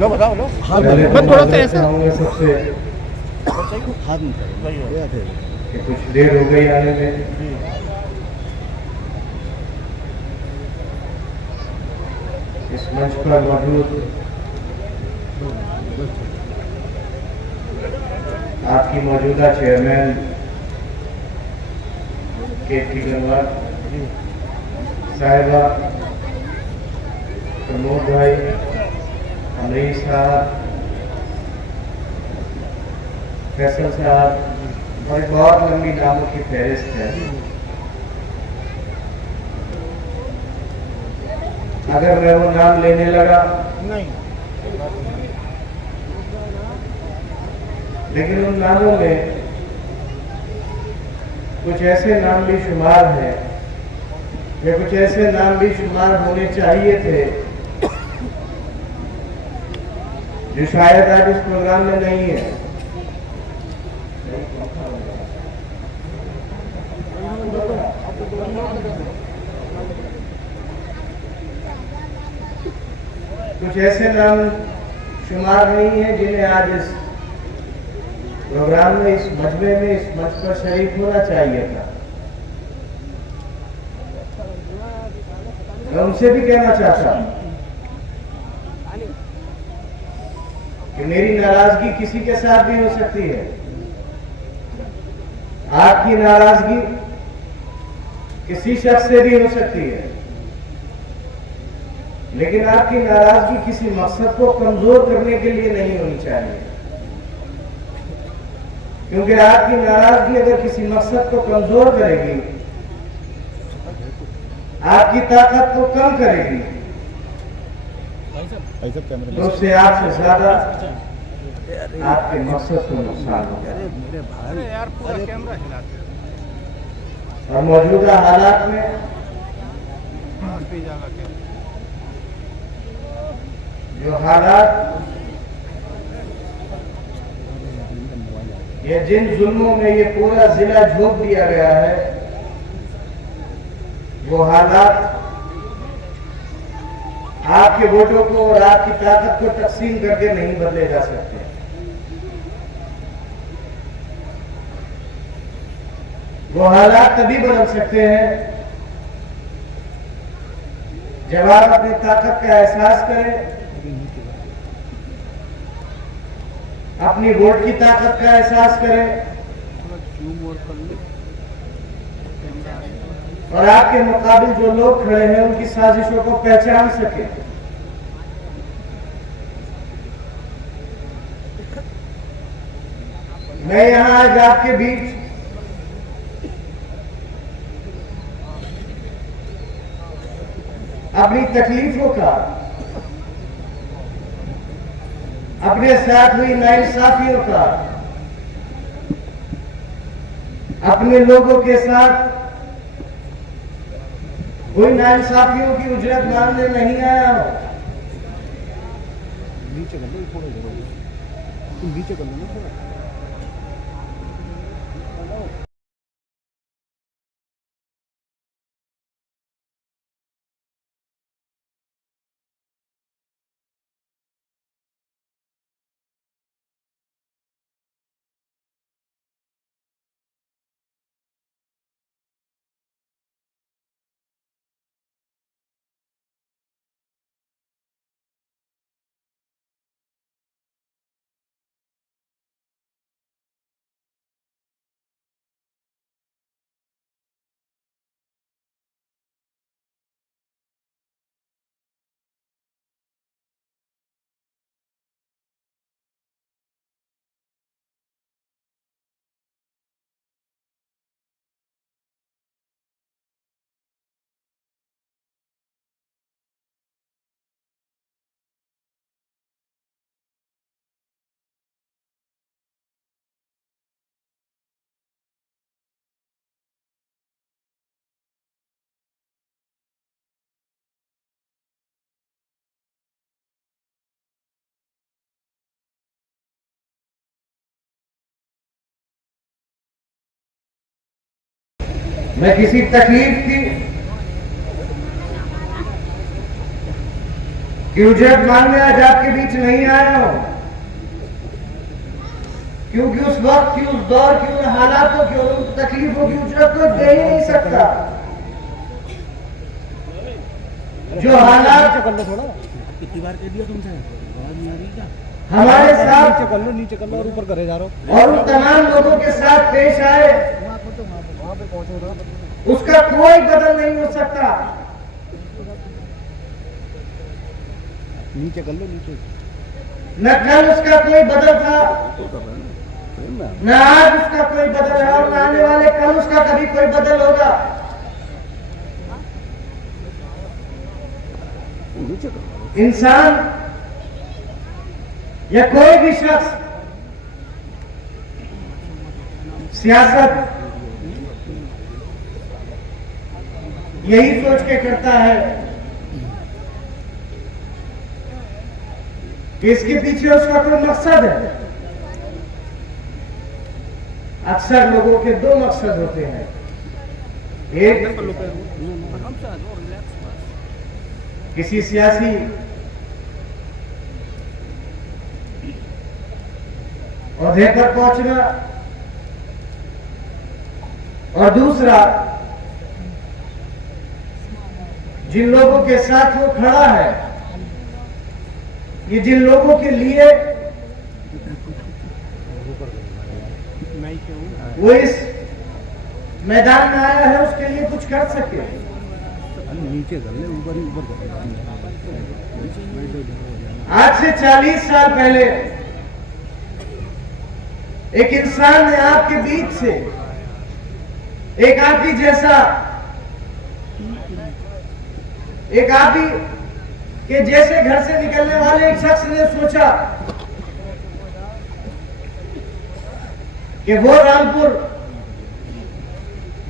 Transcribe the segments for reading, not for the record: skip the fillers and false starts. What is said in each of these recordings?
लो बताओ लो। मैं थोड़ा सा ऐसा सबसे हाथ में कि कुछ देर हो गई आने में। इस मंच पर मौजूद आपकी मौजूदा चेयरमैन के.टी. गंगवार साहिबा, प्रमोद भाई, अमरीश साहब, फैसल साहब और एक बहुत लंबी नामों की फहरिस्त है। अगर मैं वो नाम लेने लगा नहीं, लेकिन उन नामों में कुछ ऐसे नाम भी शुमार हैं या कुछ ऐसे नाम भी शुमार होने चाहिए थे जो शायद आज इस प्रोग्राम में नहीं है। कुछ ऐसे नाम शुमार नहीं है जिन्हें आज इस प्रोग्राम में, इस मजमे में, इस मंच पर शरीक होना चाहिए था। मैं उनसे भी कहना चाहता हूं कि मेरी नाराजगी किसी के साथ भी हो सकती है। आपकी नाराजगी किसी शख्स से भी हो सकती है, लेकिन आपकी नाराजगी किसी मकसद को कमजोर करने के लिए नहीं होनी चाहिए, क्योंकि आपकी नाराजगी अगर किसी मकसद को कमजोर करेगी, आपकी ताकत को कम करेगी, तो उससे आपसे ज्यादा आपके मकसद को नुकसान होगा। और मौजूदा हालात में जो हालात, ये जिन जुल्मों में ये पूरा जिला झोंक दिया गया है, वो हालात आपके वोटों को और आपकी ताकत को तकसीम करके नहीं बदले जा सकते। वो हालात तभी बदल सकते हैं जब आप अपनी ताकत का एहसास करें, अपनी वोट की ताकत का एहसास करें और आपके मुकाबिल जो लोग खड़े हैं उनकी साजिशों को पहचान सके। मैं यहां आज आपके बीच अपनी तकलीफों का, अपने साथ हुई नाइंसाफियों का, अपने लोगों के साथ हुई नाइंसाफियों की उजरत मांगने नहीं आया हूं। नीचे कर लो, तुम नीचे कर लो थोड़ा। मैं किसी तकलीफ की कि उजरत मांगने आज आपके बीच नहीं आया हूं, क्योंकि उस वक्त की, उस दौर की, उन हालातों की, उन तकलीफों की उजरत को दे ही नहीं सकता। जो हालात थोड़ा कितनी बार कह दिया तुमसे, आवाज नहीं आ रही क्या? हमारे साथ नीचे कर लो और ऊपर करे जा रहा हो। और उन तमाम लोगों के साथ पेश आए, वहां पे पहुंचो, उसका कोई बदल नहीं हो सकता। नीचे कर लो, नीचे। न कल उसका कोई बदल था, न आज उसका कोई बदल है, और न आने वाले कल उसका कभी कोई बदल होगा। इंसान या कोई भी शख्स सियासत यही सोच के करता है कि इसके पीछे उसका कोई मकसद है। अक्सर लोगों के दो मकसद होते हैं, एक किसी सियासी ओहदे पर पहुंचना, और दूसरा जिन लोगों के साथ वो खड़ा है, ये जिन लोगों के लिए वो इस मैदान में आया है, उसके लिए कुछ कर सके। नीचे कर ले, ऊपर ही ऊपर कर। आज से 40 साल पहले एक इंसान ने आपके बीच से, एक आप ही जैसा, एक आप ही के जैसे घर से निकलने वाले एक शख्स ने सोचा कि वो रामपुर,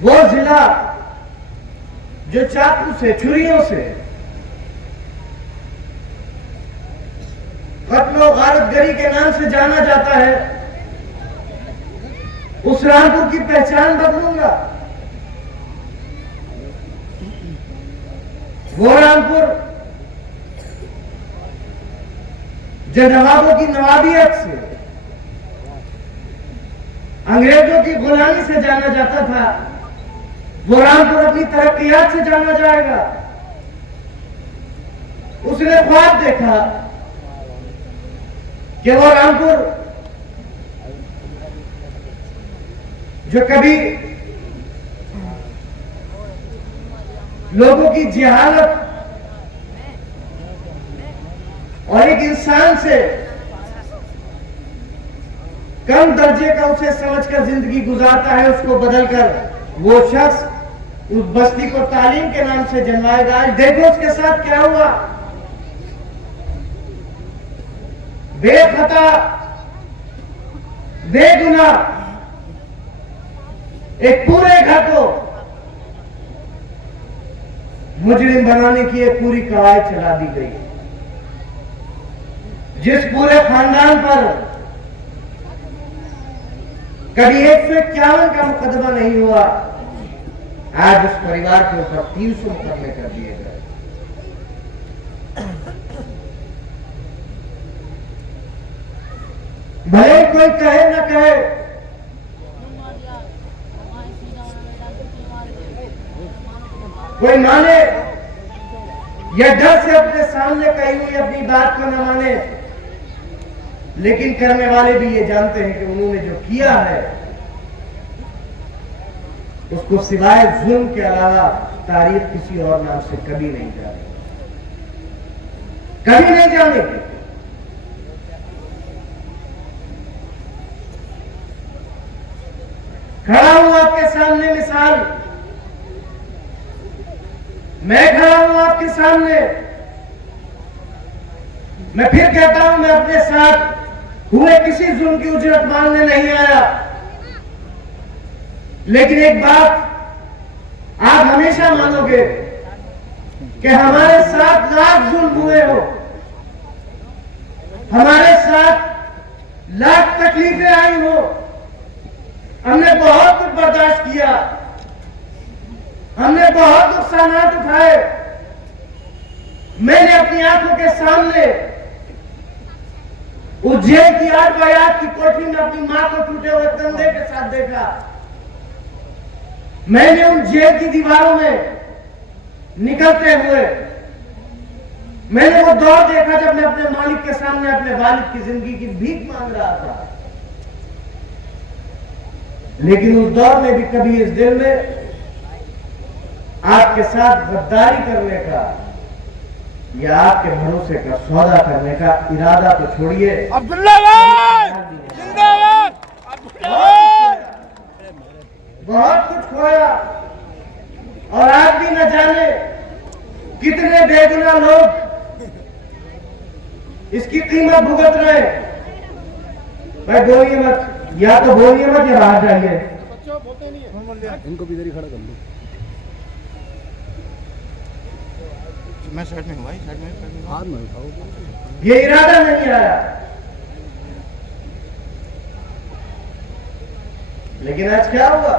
वो जिला जो चाकू से, छुरियों से, कत्ल और गारतगरी के नाम से जाना जाता है, उस रामपुर की पहचान बदलूंगा। वो रामपुर जो नवाबों की नवाबियत से, अंग्रेजों की गुलामी से जाना जाता था, वो रामपुर अपनी तरक्कियात से जाना जाएगा। उसने ख्वाब देखा कि वो रामपुर जो कभी लोगों की जहालत और एक इंसान से कम दर्जे का उसे समझकर जिंदगी गुजारता है, उसको बदलकर वो शख्स उस बस्ती को तालीम के नाम से जन्माएगा। आज देखो उसके साथ क्या हुआ। बेखता, बेगुनाह एक पूरे घर को मुजरिम बनाने की एक पूरी कवायद चला दी गई। जिस पूरे खानदान पर कभी 151 का मुकदमा नहीं हुआ, आज उस परिवार के ऊपर 300 मुकदमे कर दिए गए। भले कोई कहे न कहे, कोई माने या डर से अपने सामने कही हुई अपनी बात को न माने, लेकिन करने वाले भी ये जानते हैं कि उन्होंने जो किया है उसको सिवाय जुल्म के अलावा तारीख किसी और नाम से कभी नहीं जानेगी, कभी नहीं जानेगी। खड़ा हूं आपके सामने मिसाल, मैं खड़ा हूं आपके सामने, मैं फिर कहता हूं, मैं अपने साथ हुए किसी जुल्म की उजरत मांगने नहीं आया, लेकिन एक बात आप हमेशा मानोगे कि हमारे साथ लाख जुल्म हुए हो, हमारे साथ लाख तकलीफें आई हो, हमने बहुत कुछ बर्दाश्त किया, हमने बहुत नुकसानात उठाए, मैंने अपनी आंखों के सामने उस जेल की 8 बाय 8 की कोठरी में अपनी मां को टूटे हुए कंधे के साथ देखा। मैंने उन जेल की दीवारों में निकलते हुए मैंने वो दौर देखा जब मैं अपने मालिक के सामने अपने वालिद की जिंदगी की भीख मांग रहा था। लेकिन उस दौर में भी कभी इस दिल में आपके साथ गद्दारी करने का या आपके भरोसे का सौदा करने का इरादा तो छोड़िए। अब्दुल्ला भाई जिंदाबाद। बहुत कुछ खोया और आज भी न जाने कितने बेगुनाह लोग इसकी कीमत भुगत रहे। भाई बोलिए मत, या तो बोलिए मत या बाहर जाइए। इनको भी इधर ही खड़ा कर लो। मैं साइड में हूँ भाई, साइड में हाथ में उठाओ। ये इरादा नहीं आया, लेकिन आज क्या हुआ?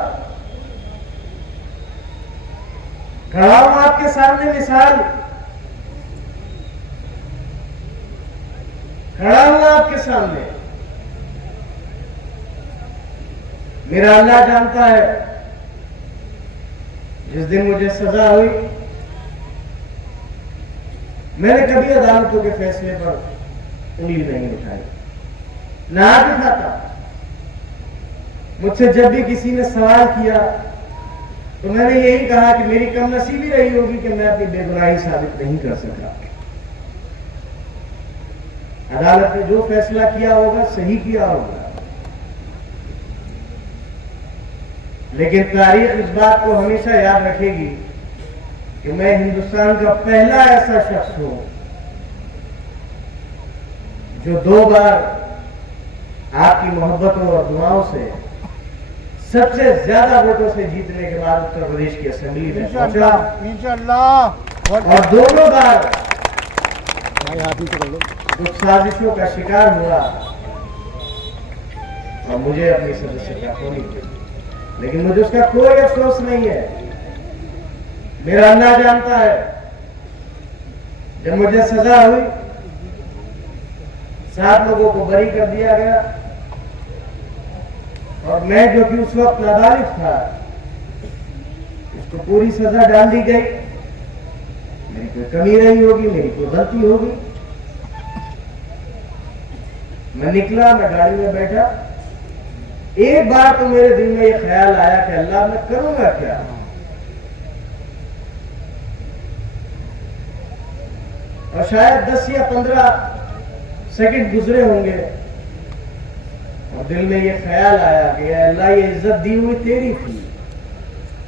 खड़ा हूं आपके सामने मिसाल, खड़ा हूं आपके सामने। मेरा अल्लाह जानता है जिस दिन मुझे सजा हुई मैंने कभी अदालतों के फैसले पर उंगली नहीं उठाई, ना आज उठाता। मुझसे जब भी किसी ने सवाल किया तो मैंने यही कहा कि मेरी कमनसीबी रही होगी कि मैं अपनी बेगुनाही साबित नहीं कर सका। अदालत ने जो फैसला किया होगा सही किया होगा, लेकिन तारीख इस बात को हमेशा याद रखेगी कि मैं हिंदुस्तान का पहला ऐसा शख्स हूं जो 2 बार आपकी मोहब्बतों और दुआओं से सबसे ज्यादा वोटों से जीतने के बाद उत्तर प्रदेश की असेंबली में पहुंचा। इंशाअल्लाह। और दोनों बार भाई हाथ नीचे कर लो। कुछ साजिशों का शिकार हुआ और मुझे अपनी सदस्यता खोनी, लेकिन मुझे उसका कोई अफसोस नहीं है। मेरा अल्लाह जानता है जब मुझे सजा हुई 7 लोगों को बरी कर दिया गया और मैं जो कि उस वक्त नाबालिग था उसको पूरी सजा डाल दी गई। मेरी कोई कमी रही होगी, मेरी कोई गलती होगी। मैं निकला, मैं गाड़ी में बैठा। एक बार तो मेरे दिल में ये ख्याल आया कि अल्लाह मैं करूंगा क्या। और शायद 10 या 15 सेकंड गुजरे होंगे और दिल में ये ख्याल आया कि अल्लाह ये इज्जत दी हुई तेरी थी,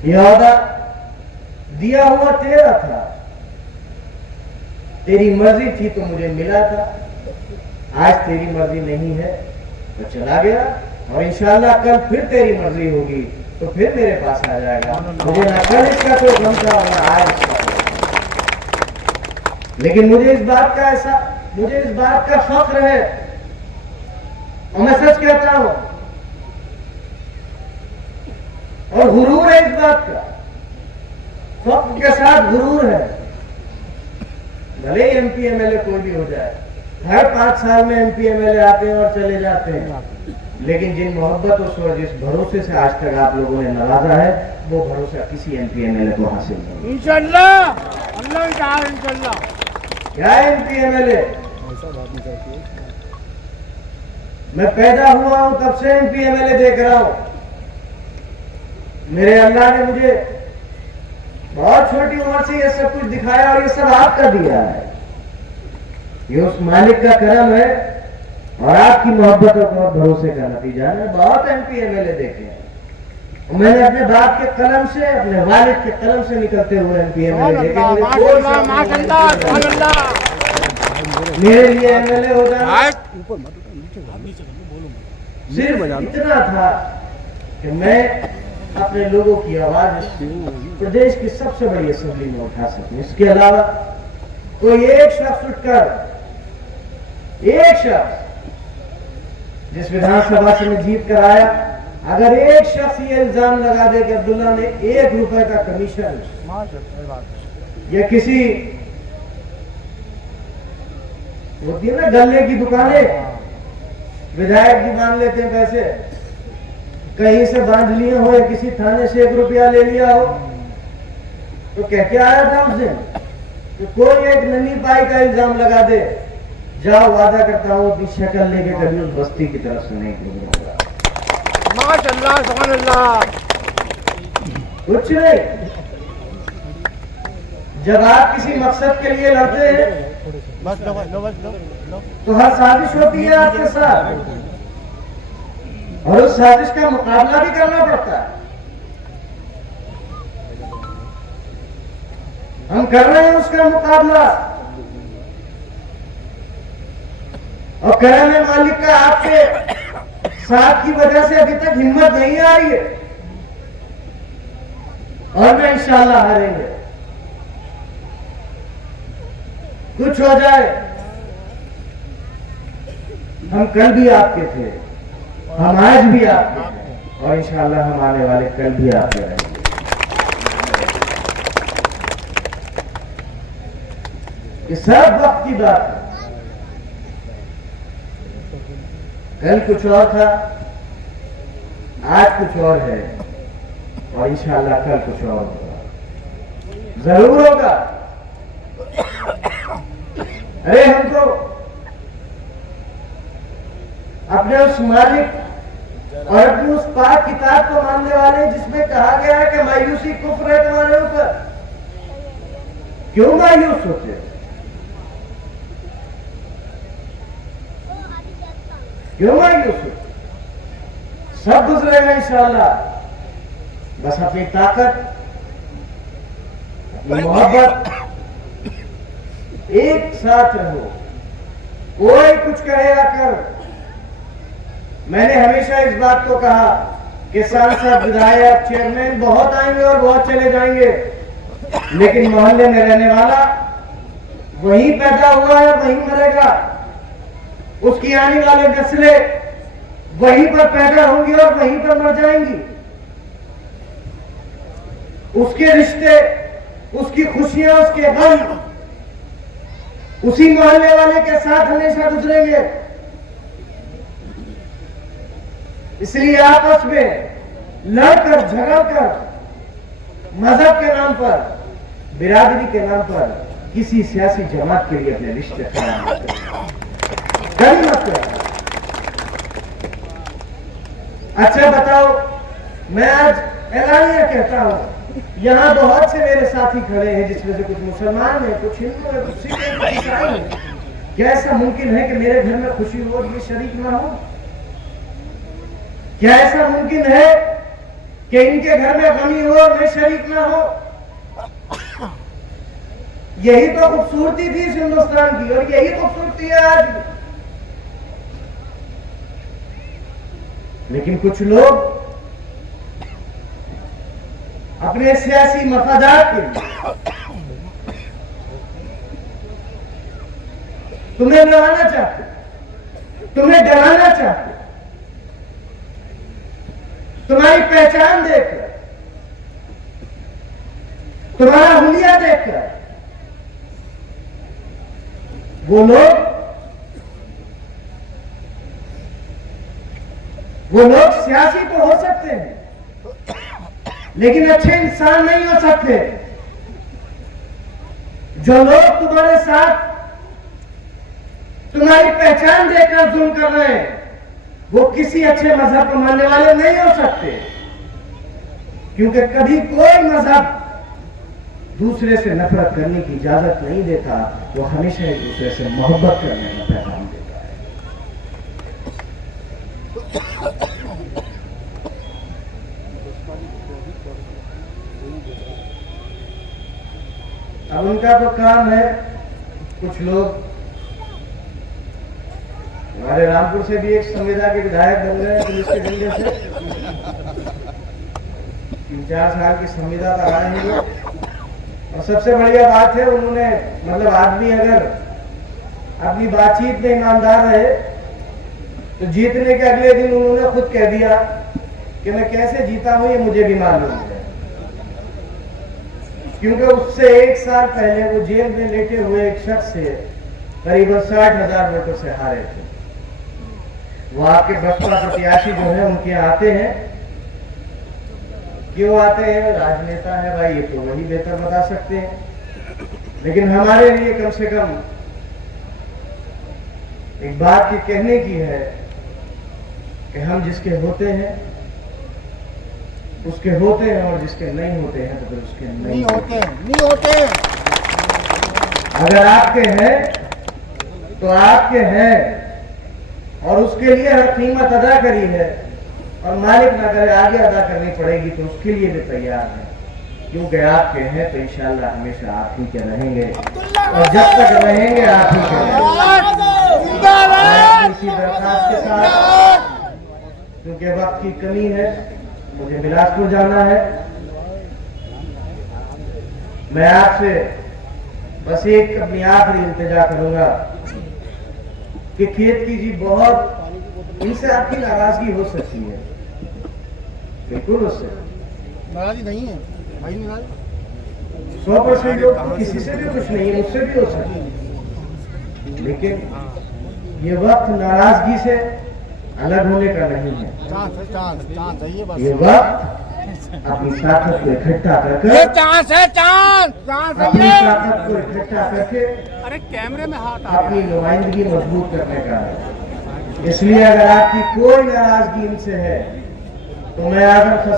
ये औहदा दिया हुआ तेरा था, तेरी मर्जी थी तो मुझे मिला था। आज तेरी मर्जी नहीं है तो चला गया और इंशाअल्लाह कल फिर तेरी मर्जी होगी तो फिर मेरे पास आ जाएगा। मुझे ना कल इसका कोई गम था और ना आज इसका। लेकिन मुझे इस बात का फख्र है और मैं सच कहता हूं और गुरूर है इस बात का, फख्र के साथ गुरूर है। भले MP MLA कोई भी हो जाए, हर 5 साल में MP MLA आते हैं और चले जाते हैं, लेकिन जिन मोहब्बतों से और जिस भरोसे से आज तक आप लोगों ने नवाजा है वो भरोसा किसी MP MLA को हासिल नहीं। इंशाअल्लाह, अल्लाह चाहे इंशाअल्लाह। क्या MP MLA? ऐसा बात नहीं करती है। मैं पैदा हुआ हूं तब से MP MLA देख रहा हूं। मेरे अल्लाह ने मुझे बहुत छोटी उम्र से ये सब कुछ दिखाया और ये सब आपका दिया है। ये उस मालिक का करम है और आपकी मोहब्बतों और भरोसे का नतीजा है। बहुत MP MLA देखे हैं और मैंने अपने बाप के कलम से, अपने वालिद के कलम से निकलते हुए MP MLA देखे। मेरे लिए MLA हो जाना ऊपर मत उठा, नीचे कर, नीचे कर, बोलो मत। सिर्फ इतना था कि मैं अपने लोगों की आवाज प्रदेश की सबसे बड़ी असेंबली में उठा सकूं। इसके अलावा कोई एक शख्स उठकर, एक शख्स जिस विधानसभा से मैं जीत कर आया, अगर एक शख्स ये इल्जाम लगा दे कि अब्दुल्ला ने 1 रुपए का कमीशन या किसी होती है ना गल्ले की दुकानें, विधायक जी बांध लेते हैं पैसे, कहीं से बांध लिए हो या किसी थाने से 1 रुपया ले लिया हो, तो कह के आया था उससे तो कोई एक नन्ही पाई का इल्जाम लगा दे, जाओ वादा करता हूँ अपनी शक्ल लेके कभी उस बस्ती की तरफ से नहीं गुजरूंगा। माशाअल्लाह, सुभानअल्लाह। कुछ नहीं, जब आप किसी मकसद के लिए लड़ते हैं बस लो, बस लो, बस लो। तो हर साजिश होती है आपके साथ, और उस साजिश का मुकाबला भी करना पड़ता है। हम कर रहे हैं उसका मुकाबला, और करम मालिक का आपके साथ की वजह से अभी तक हिम्मत नहीं आ रही है, और मैं इंशाअल्लाह हारेंगे। कुछ हो जाए, हम कल भी आपके थे, हम आज भी आपके थे, और इंशाअल्लाह हम आने वाले कल भी आपके रहेंगे। ये सब वक्त की बात है। कल कुछ और था, आज कुछ और है, और इंशाअल्लाह कल कुछ और होगा, जरूर होगा। अरे हम तो अपने उस मालिक और अपनी उस पाक किताब को मानने वाले जिसमें कहा गया है कि मायूसी कुफ्र है तुम्हारे ऊपर। क्यों मायूस होते हो? क्यों मायूस होते? सब गुजरेगा इंशाअल्लाह, बस अपनी ताकत, अपनी मोहब्बत, एक साथ रहो। कोई कुछ कहे आकर, मैंने हमेशा इस बात को कहा कि सांसद, विधायक, चेयरमैन बहुत आएंगे और बहुत चले जाएंगे, लेकिन मोहल्ले में रहने वाला वहीं पैदा हुआ है, वहीं मरेगा। उसकी आने वाले नस्लें वहीं पर पैदा होंगी और वहीं पर मर जाएंगी। उसके रिश्ते, उसकी खुशियां, उसके गम उसी मोहल्ले वाले के साथ हमेशा गुजरेंगे। इसलिए आपस में लड़कर, झगड़कर, मजहब के नाम पर, बिरादरी के नाम पर किसी सियासी जमात के लिए अपने रिश्ते खराब मत करें। अच्छा बताओ, मैं आज ऐलानिया कहता हूं, यहाँ बहुत से मेरे साथी खड़े हैं जिसमें से कुछ मुसलमान हैं, कुछ हिंदू हैं, कुछ सिख हैं, कुछ ईसाई हैं। क्या ऐसा मुमकिन है कि मेरे घर में खुशी हो और ये शरीक ना हो? क्या ऐसा मुमकिन है कि इनके घर में गमी हो और मैं शरीक ना हो? यही तो खूबसूरती थी इस हिंदुस्तान की, और यही खूबसूरती है आज भी। लेकिन कुछ लोग अपने सियासी मफादात के लिए तुम्हें डराना चाहते, तुम्हें डराना चाहते, तुम्हारी पहचान देखकर, तुम्हारा हुलिया देखकर वो लोग सियासी तो हो सकते हैं, लेकिन अच्छे इंसान नहीं हो सकते। जो लोग तुम्हारे साथ तुम्हारी पहचान देकर जुल्म कर रहे हैं, वो किसी अच्छे मजहब को मानने वाले नहीं हो सकते, क्योंकि कभी कोई मजहब दूसरे से नफरत करने की इजाजत नहीं देता, वो हमेशा एक दूसरे से मोहब्बत करने का पैगाम देता है। अब उनका तो काम है, कुछ लोग हमारे रामपुर से भी एक संविदा के विधायक बन गए पुलिस के डंडे से, 3-4 साल की संविदा का रहा है वो। और सबसे बढ़िया बात है, उन्होंने मतलब आदमी अगर अपनी बातचीत में ईमानदार रहे तो जीतने के अगले दिन उन्होंने खुद कह दिया कि मैं कैसे जीता हूं ये मुझे भी मालूम है, क्योंकि उससे 1 साल पहले वो जेल में लेटे हुए एक शख्स से करीबन 60,000 वोटों से हारे थे। वो आपके बसपा प्रत्याशी जो है उनके यहाँ आते हैं। क्यों आते हैं? राजनेता है भाई, ये तो वही बेहतर बता सकते हैं। लेकिन हमारे लिए कम से कम एक बात की कहने की है कि हम जिसके होते हैं उसके होते हैं, और जिसके नहीं होते हैं तो फिर उसके नहीं होते। अगर आपके हैं तो आपके हैं, और उसके लिए हर कीमत अदा करी है, और मालिक ना करे आगे अदा करनी पड़ेगी तो उसके लिए भी तैयार है, क्योंकि आपके हैं तो इंशाल्लाह हमेशा आप ही के रहेंगे, और जब तक रहेंगे आप ही के रहेंगे। इसी दरखास्त के साथ, क्योंकि वक्त की कमी है, मुझे बिलासपुर जाना है, मैं आपसे बस एक अपनी आखिरी इल्तिजा करूंगा कि खेत की जी बहुत इनसे आपकी नाराजगी हो सकती है, बिल्कुल उससे नाराजगी नहीं है भाई, नाराज 100% लोग तो किसी से भी कुछ नहीं है, उससे भी हो सकती है, लेकिन ये वक्त नाराजगी से अलग होने का नहीं है। चांस है ये बस। ये वक्त अपनी ताकत को इकट्ठा करके, अपनी ताकत को इकट्ठा करके अरे कैमरे में हाथ अपनी नुमाइंदगी मजबूत करने का है। इसलिए अगर आपकी कोई नाराजगी इनसे है तो मैं आदम